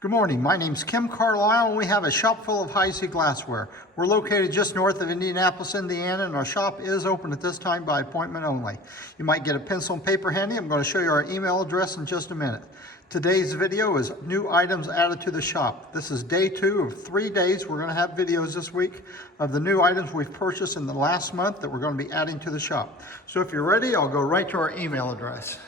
Good morning, my name's Kim Carlisle and we have a shop full of Heisey glassware. We're located just north of Indianapolis, Indiana, and our shop is open at this time by appointment only. You might get a pencil and paper handy. I'm going to show you our email address in just a minute. Today's video is new items added to the shop. This is day 2 of 3 days. We're going to have videos this week of the new items we've purchased in the last month that we're going to be adding to the shop. So if you're ready, I'll go right to our email address.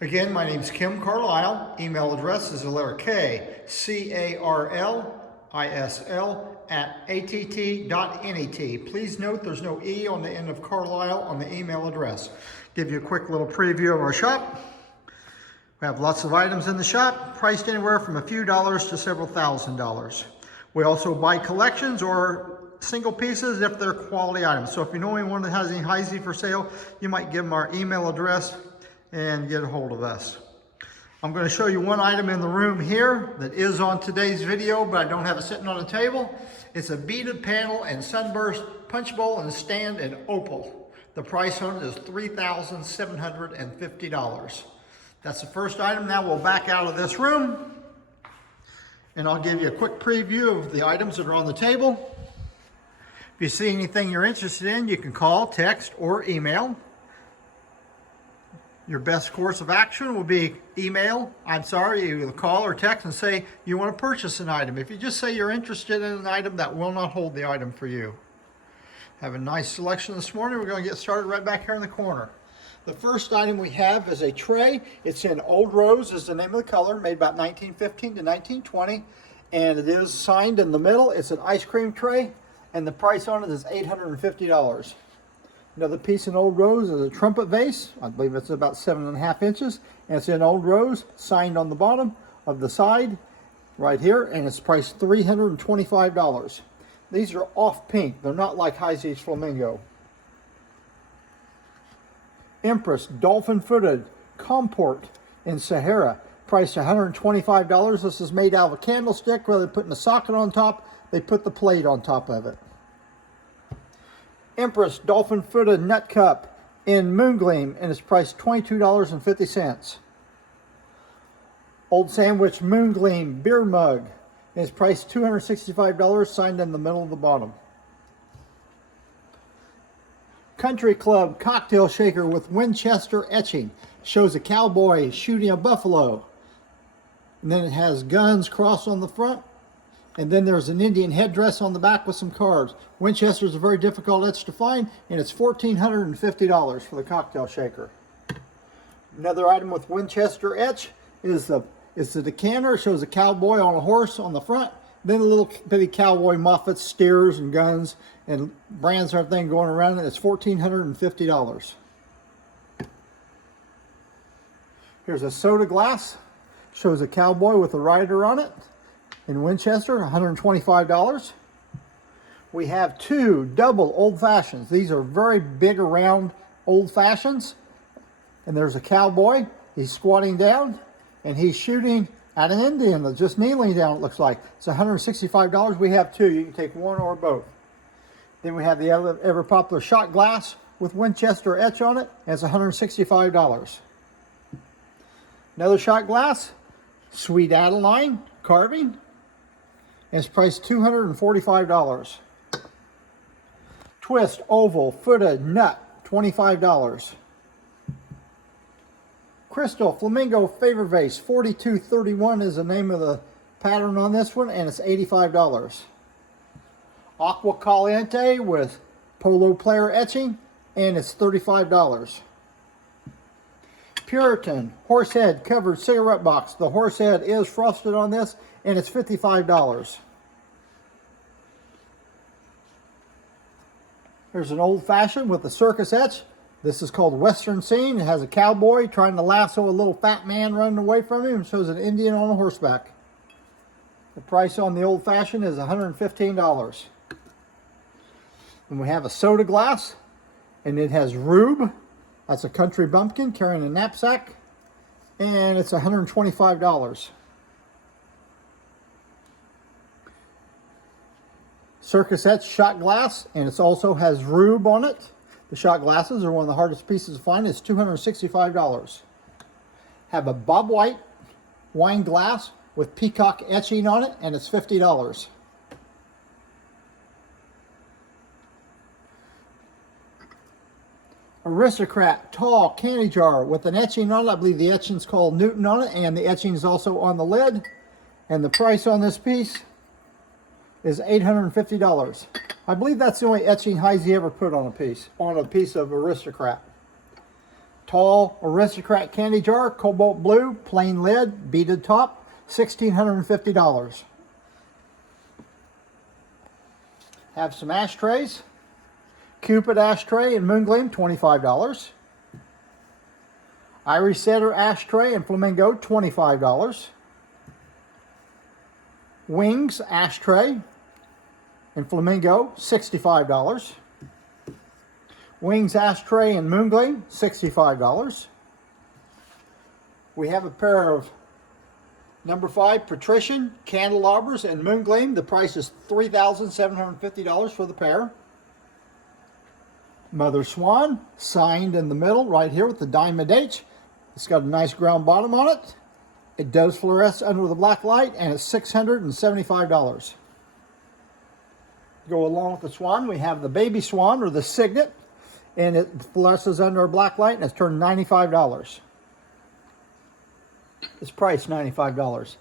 Again, my name is Kim Carlisle. Email address is the letter K, CARLISL@att.net. Please note there's no E on the end of Carlisle on the email address. Give you a quick little preview of our shop. We have lots of items in the shop, priced anywhere from a few dollars to several $1,000s. We also buy collections or single pieces if they're quality items. So if you know anyone that has any Heisey for sale, you might give them our email address and get a hold of us. I'm going to show you one item in the room here that is on today's video, but I don't have it sitting on the table. It's a beaded panel and sunburst punch bowl and stand in opal. The price on it is $3,750. That's the first item. Now we'll back out of this room and I'll give you a quick preview of the items that are on the table. If you see anything you're interested in, you can call, text, or email. Your best course of action will be you call or text and say you want to purchase an item. If you just say you're interested in an item, that will not hold the item for you. Have a nice selection this morning. We're going to get started right back here in the corner. The first item we have is a tray. It's in Old Rose is the name of the color, made about 1915 to 1920, and it is signed in the middle. It's an ice cream tray, and the price on it is $850. Another piece in Old Rose is a trumpet vase. I believe it's about 7.5 inches. And it's in Old Rose, signed on the bottom of the side right here. And it's priced $325. These are off pink. They're not like Heisey's Flamingo. Empress Dolphin Footed Comport in Sahara. Priced $125. This is made out of a candlestick. Rather than putting a socket on top, they put the plate on top of it. Empress Dolphin Footed Nut Cup in Moongleam, and it's priced $22.50. Old Sandwich Moongleam Beer Mug, and it's priced $265, signed in the middle of the bottom. Country Club Cocktail Shaker with Winchester etching. Shows a cowboy shooting a buffalo. And then it has guns crossed on the front. And then there's an Indian headdress on the back with some cards. Winchester is a very difficult etch to find, and it's $1,450 for the cocktail shaker. Another item with Winchester etch is the decanter. It shows a cowboy on a horse on the front. Then a little bitty cowboy muffets, steers, and guns, and brands and everything going around it. It's $1,450. Here's a soda glass. Shows a cowboy with a rider on it. In Winchester, $125. We have 2 double old fashions. These are very big around old fashions. And there's a cowboy. He's squatting down and he's shooting at an Indian that's just kneeling down, it looks like. It's $165. We have 2. You can take one or both. Then we have the ever popular shot glass with Winchester etch on it, and it's $165. Another shot glass, Sweet Adeline carving. And it's priced $245. Twist Oval Footed Nut, $25. Crystal Flamingo Favor Vase, 4231 is the name of the pattern on this one, and it's $85. Aqua Caliente with Polo Player etching, and it's $35. Puritan Horsehead Covered Cigarette Box. The horsehead is frosted on this, and it's $55. There's an old fashioned with a circus etch. This is called Western Scene. It has a cowboy trying to lasso a little fat man running away from him. It shows an Indian on a horseback. The price on the old fashioned is $115. And we have a soda glass, and it has Rube. That's a country bumpkin carrying a knapsack, and it's $125. Circus etched shot glass, and it also has Rube on it. The shot glasses are one of the hardest pieces to find. It's $265. Have a Bob White wine glass with peacock etching on it, and it's $50. Aristocrat tall candy jar with an etching on it. I believe the etching's called Newton on it, and the etching is also on the lid. And the price on this piece is $850. I believe that's the only etching Heisey ever put on a piece of Aristocrat. Tall Aristocrat candy jar, cobalt blue, plain lid, beaded top, $1,650. Have some ashtrays. Cupid ashtray and Moongleam, $25. Irish Setter ashtray and Flamingo, $25. Wings ashtray and Flamingo, $65. Wings ashtray and Moongleam, $65. We have a pair of number 5 patrician candelabras and Moongleam. The price is $3,750 for the pair. Mother Swan, signed in the middle right here with the diamond H. It's got a nice ground bottom on it. It does fluoresce under the black light, and it's $675. Go along with the swan, we have the baby swan, or the signet, and it fluoresces under a black light, and it's turned $95. It's priced $95.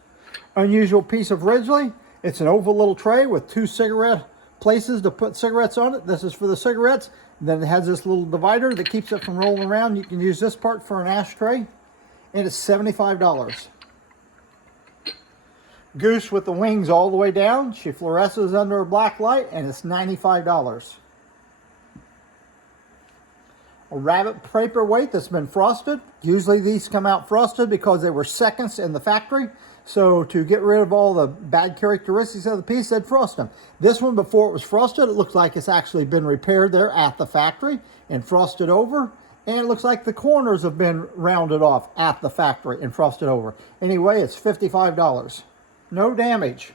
Unusual piece of Ridgely. It's an oval little tray with 2 cigarette places to put cigarettes on it. This is for the cigarettes. Then it has this little divider that keeps it from rolling around. You can use this part for an ashtray, and it's $75. Goose with the wings all the way down. She fluoresces under a black light, and it's $95. A rabbit paperweight that's been frosted. Usually these come out frosted because they were seconds in the factory. So to get rid of all the bad characteristics of the piece, they'd frost them. This one, before it was frosted, it looks like it's actually been repaired there at the factory and frosted over. And it looks like the corners have been rounded off at the factory and frosted over. Anyway, it's $55. No damage.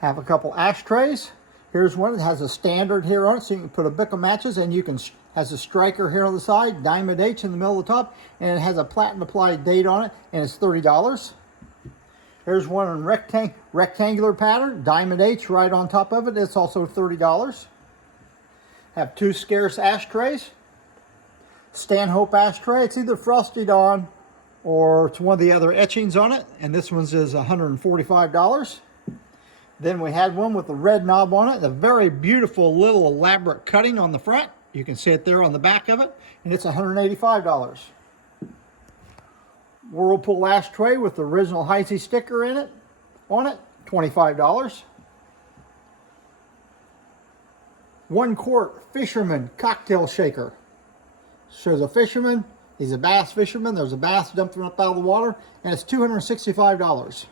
Have a couple ashtrays. Here's one that has a standard here on it, so you can put a bick of matches, and you can has a striker here on the side, diamond H in the middle of the top, and it has a platinum applied date on it, and it's $30. Here's one in rectangular pattern, diamond H right on top of it. It's also $30. Have 2 scarce ashtrays. Stanhope ashtray. It's either frosted on or it's one of the other etchings on it, and this one's is $145. Then we had one with a red knob on it, a very beautiful little elaborate cutting on the front. You can see it there on the back of it, and it's $185. Whirlpool ashtray with the original Heisey sticker in it, on it, $25. 1 quart fisherman cocktail shaker. Shows a fisherman, he's a bass fisherman, there's a bass dumping up out of the water, and it's $265.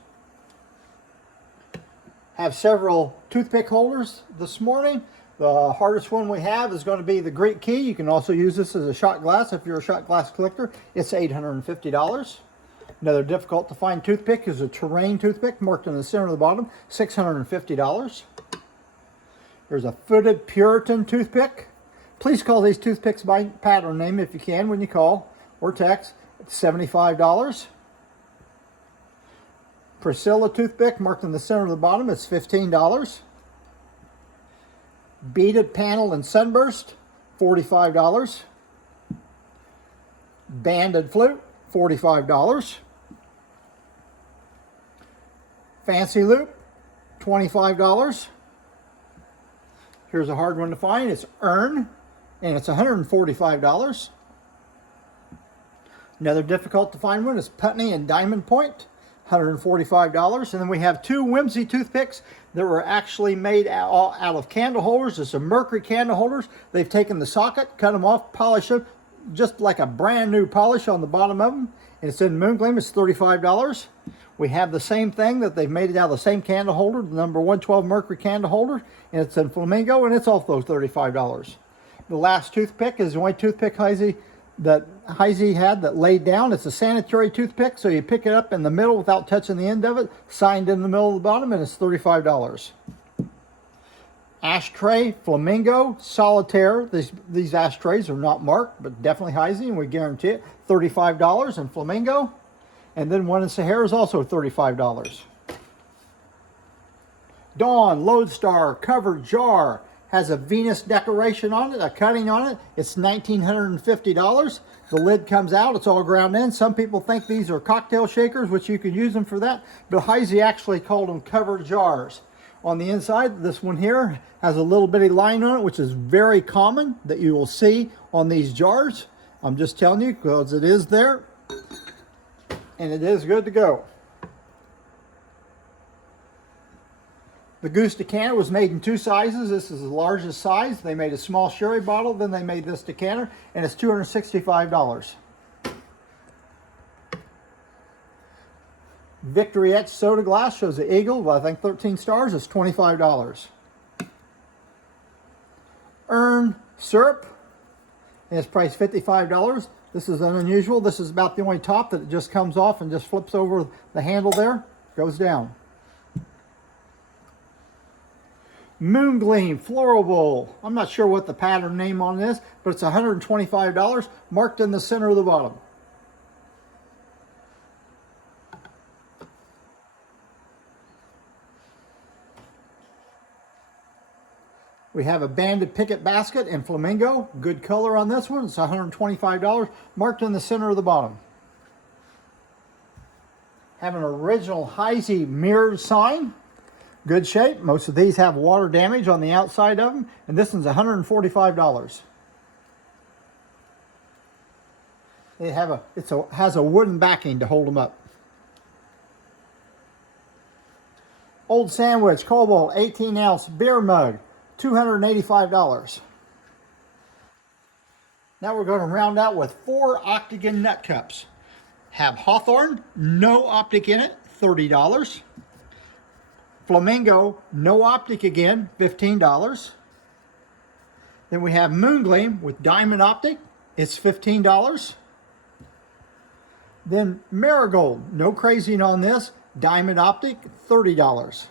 Have several toothpick holders this morning. The hardest one we have is going to be the Greek key. You can also use this as a shot glass if you're a shot glass collector. It's $850. Another difficult to find toothpick is a terrain toothpick marked in the center of the bottom, $650. There's a footed Puritan toothpick. Please call these toothpicks by pattern name if you can when you call or text. It's $75. Priscilla toothpick marked in the center of the bottom, it's $15. Beaded panel and sunburst, $45. Banded flute, $45. Fancy loop, $25. Here's a hard one to find. It's urn, and it's $145. Another difficult to find one is Putney and Diamond Point, $145. And then we have 2 Whimsy toothpicks that were actually made out of candle holders. It's a mercury candle holders. They've taken the socket, cut them off, polished them, just like a brand new polish on the bottom of them. And it's in Moongleam, it's $35. We have the same thing that they've made it out of the same candle holder, the number 112 mercury candle holder, and it's in Flamingo, and it's also $35. The last toothpick is the only toothpick that Heisey had that laid down. It's a sanitary toothpick, so you pick it up in the middle without touching the end of it, signed in the middle of the bottom, and it's $35. Ashtray, Flamingo, Solitaire. These ashtrays are not marked, but definitely Heisey, and we guarantee it. $35 in Flamingo. And then one in Sahara is also $35. Dawn Lodestar covered jar has a Venus decoration on it, a cutting on it. It's $1,950. The lid comes out, it's all ground in. Some people think these are cocktail shakers, which you can use them for that, but Heisey actually called them covered jars. On the inside, this one here has a little bitty line on it, which is very common that you will see on these jars. I'm just telling you because it is there, and it is good to go. The Goose decanter was made in two sizes. This is the largest size. They made a small sherry bottle, then they made this decanter, and it's $265. Victory etched soda glass shows the eagle, well, I think 13 stars. It's $25. Urn syrup, and it's priced $55. This is unusual. This is about the only top that it just comes off and just flips over the handle there, goes down. Moon Gleam Floral Bowl. I'm not sure what the pattern name on this, but it's $125, marked in the center of the bottom. We have a banded picket basket in flamingo. Good color on this one. It's $125, marked in the center of the bottom. Have an original Heisey mirrored sign. Good shape. Most of these have water damage on the outside of them, and this one's $145. It has a wooden backing to hold them up. Old Sandwich Cobalt 18-ounce beer mug, $285. Now we're going to round out with 4 octagon nut cups. Have Hawthorne, no optic in it, $30. Flamingo, no optic again, $15. Then we have Moongleam with diamond optic, it's $15. Then Marigold, no crazing on this, diamond optic, $30.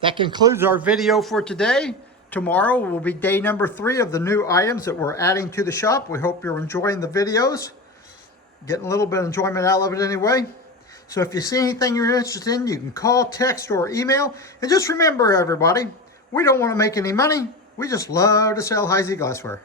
That concludes our video for today. Tomorrow will be day number 3 of the new items that we're adding to the shop. We hope you're enjoying the videos. Getting a little bit of enjoyment out of it anyway. So if you see anything you're interested in, you can call, text, or email. And just remember, everybody, we don't want to make any money. We just love to sell Heisey glassware.